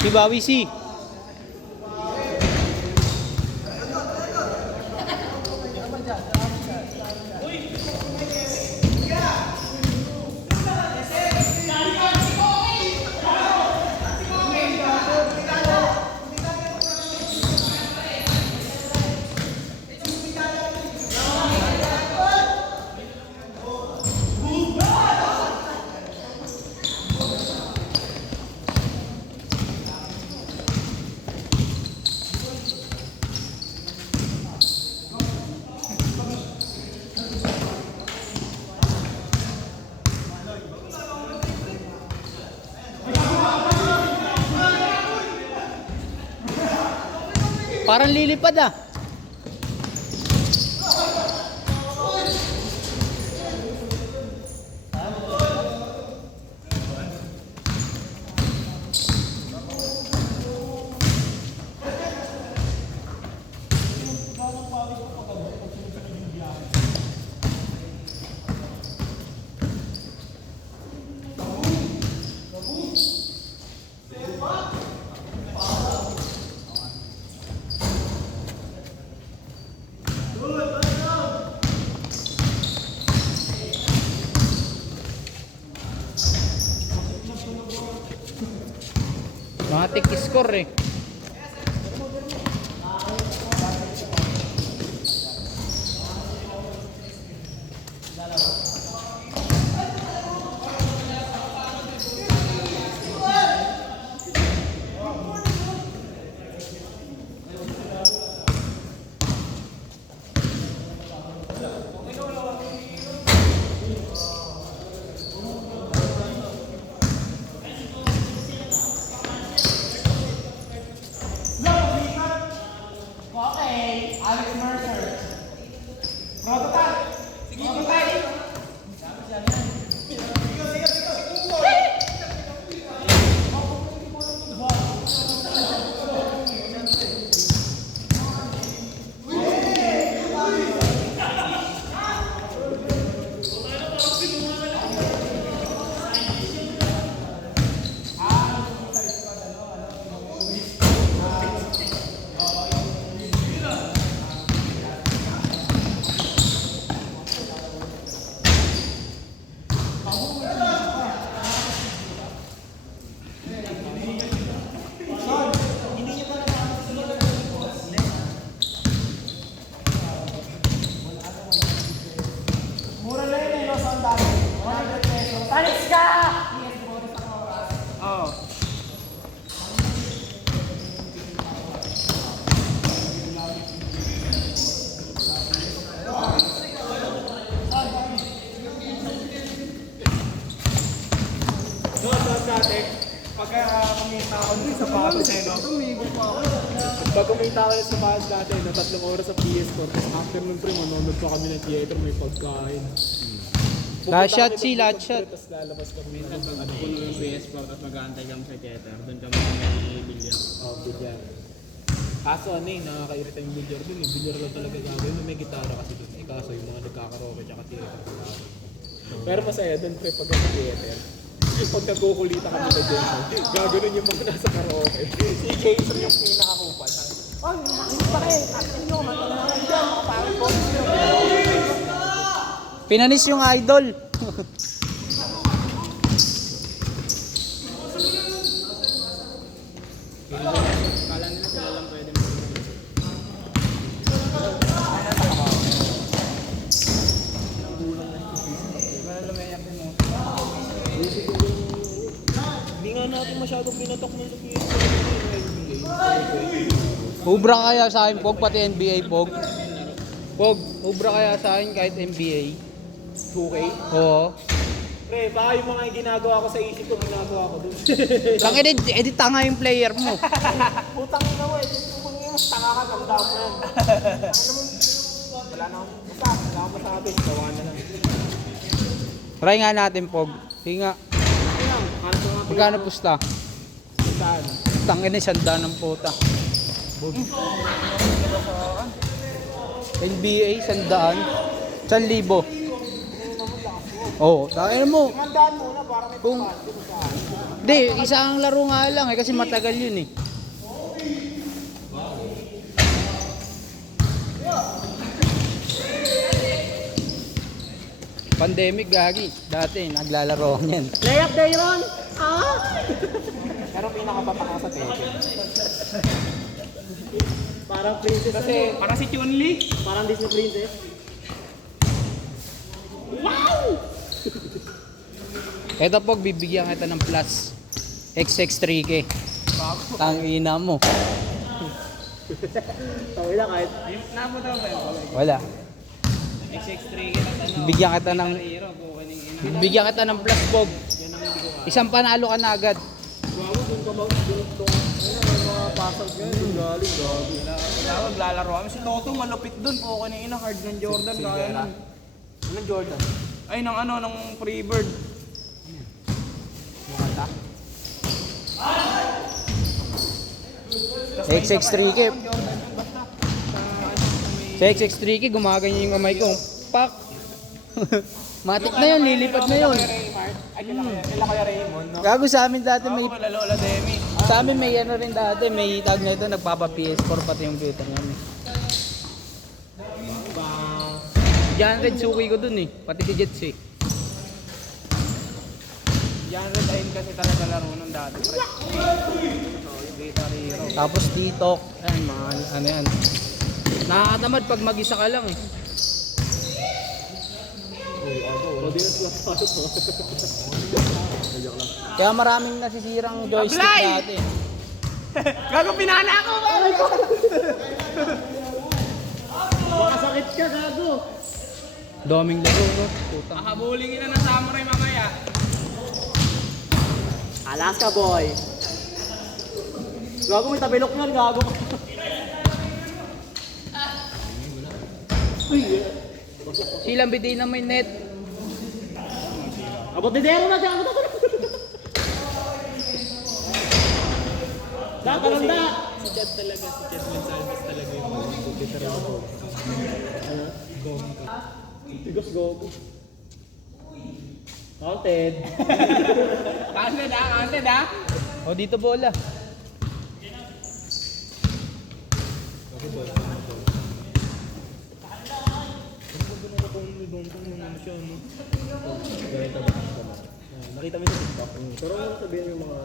Si Bawi si. Parang lilipad ah. Matik score eh. Pag kumita ko sa bahay dati, na 3 oras sa PS4, tapos after nun pre, manonood pa kami ng theater, may pagkain. Last shot si, last shot. Tapos lalabas kami ng Pag puno yung PS4 at mag-aantay kami sa theater, doon kami may billiard. oh, bilyar. Kaso ano eh, nakakairita yung bilyar dun. Yung bilyar lang talaga gagawin, may gitara kasi dun. Eh kaso yung mga nagkakaroke tsaka theater. Pero masaya dun pre, pag sa theater. Pag nagkukulita kami na dyan, gagawin yung mga nasa karaoke. Si Jason yung pinakakupal. Oh, hindi pa rin. Atin nyo, matalaman dyan. Parang bonus yun. Pinanis yung idol. natin masyadong pinatok mo sa PS4 NBA. Ubra kaya sa akin, Pog, pati NBA, Pog. Pog, ubra kaya sa akin kahit NBA. 2K? Oo. Pre, baka yung mga ginagawa ko sa isip ko, ginagawa ko dun. Kang edit tanga yung player mo. Putang ina mo eh. Kung yung tanga ka, tanda mo yan. Wala na akong masabi. Tawa na lang. Try nga natin, Pog. Hinga. Magkano pusta? Saan? Tangin na sanda ng puta. NBA, sandaan. 1,000. Oo, tangin mo. Mandaan muna para may Kung... pagpasok mo saan. Hindi, isang laro nga lang eh, kasi matagal yun eh. Pandemic, gagi. Dati, naglalaro ako niyan. Layup Dayron! Ah! Pero pinakapataka sa Tekken. Parang princess Kasi, parang si Chun-Li. Parang Disney princess. Eto po, bibigyan kita ng plus. XX3K. Tangina mo. Tawag na kahit. Namo daw ba yun? Wala. XX3 kita ano. Bibigyan kita ng... Hero, kukunin ina. Bibigyan kita ng plus, Pog. Isang panalo ka na agad. gawa dun ka mag-dun mga pasag yan. Dun galing, gabi. Wala, maglalaro kami. Si Toto malupit dun. Kukunin ina. Hard ng Jordan. Kaya nun. Anong Jordan? Ay, ng ano, ng Freebird. Mukanta? XX3K. Sa XX3K, gumaganyan yung kamay ko. Pak! Matik na yun, lilipad na yun. Ay, kailan kaya Raymond, no? Gago sa amin dati may... Ako pala Lola Demi. Sa amin may ano rin dati, may tag na ito, nagpapa PS4 pati yung computer namin. Diyan rin suki ko dun eh, pati si Jets eh. Yan rin ayun kasi talaga laro nung dati. Pre. So, yung Guitar Hero. Tapos TikTok, ay mga ano yan. Nakakatamad pag mag-isa ka lang eh. Kaya maraming nasisirang joystick Ablay! dati. Gago, pinana ako! Oh my God! Baka sakit ka, gago. Doming laro, no? Putang. Makabuling na ng samurai mamaya. Alaska boy. Gago, may tabilok yan, gago. Silang biday na may net. Abot ni Dero na, gago na. Talanda. Si Chad talaga, si Chad Gonzalez talaga yung mag-guitar ako. Ano? Gogo. Tigos gogo. Counted. Counted ah. O dito bola. Nakita mo yung TikTok. Pero ano sabihin yung mga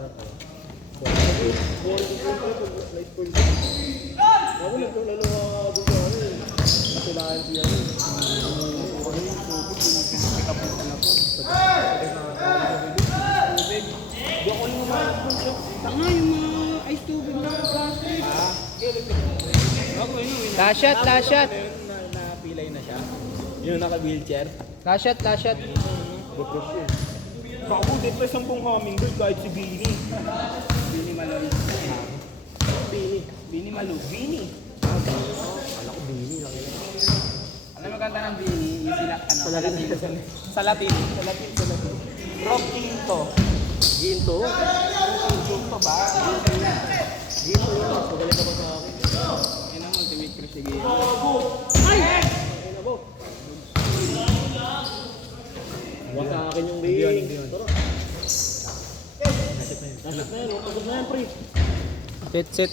ako naglalaro ka doon sa ano eh. Kasilahan siya eh. Di ako yung mga punso. Tanga yung mga ice tubig na plastic. Ako yun. Last shot. Napilay na siya. Yung naka-wheelchair. Last shot. Bukos yun. Bago, depress ang buong hummingbird kahit si Bini. Bini Malol. Bini Malu. Bini. Kala ko Bini lang yun. Alam mo kanta ng Bini? Yung sila, ano? Sa Latin. Sa Latin. Rob Ginto. Ginto? Ginto ba? Ginto yun. Magaling ka ba sa akin? Yan ang ultimate crush si Gio. Ay! Ayun na po. Huwag sa akin yung ring. Tara. Nasip na yun. Pagod na yan, pre. Set.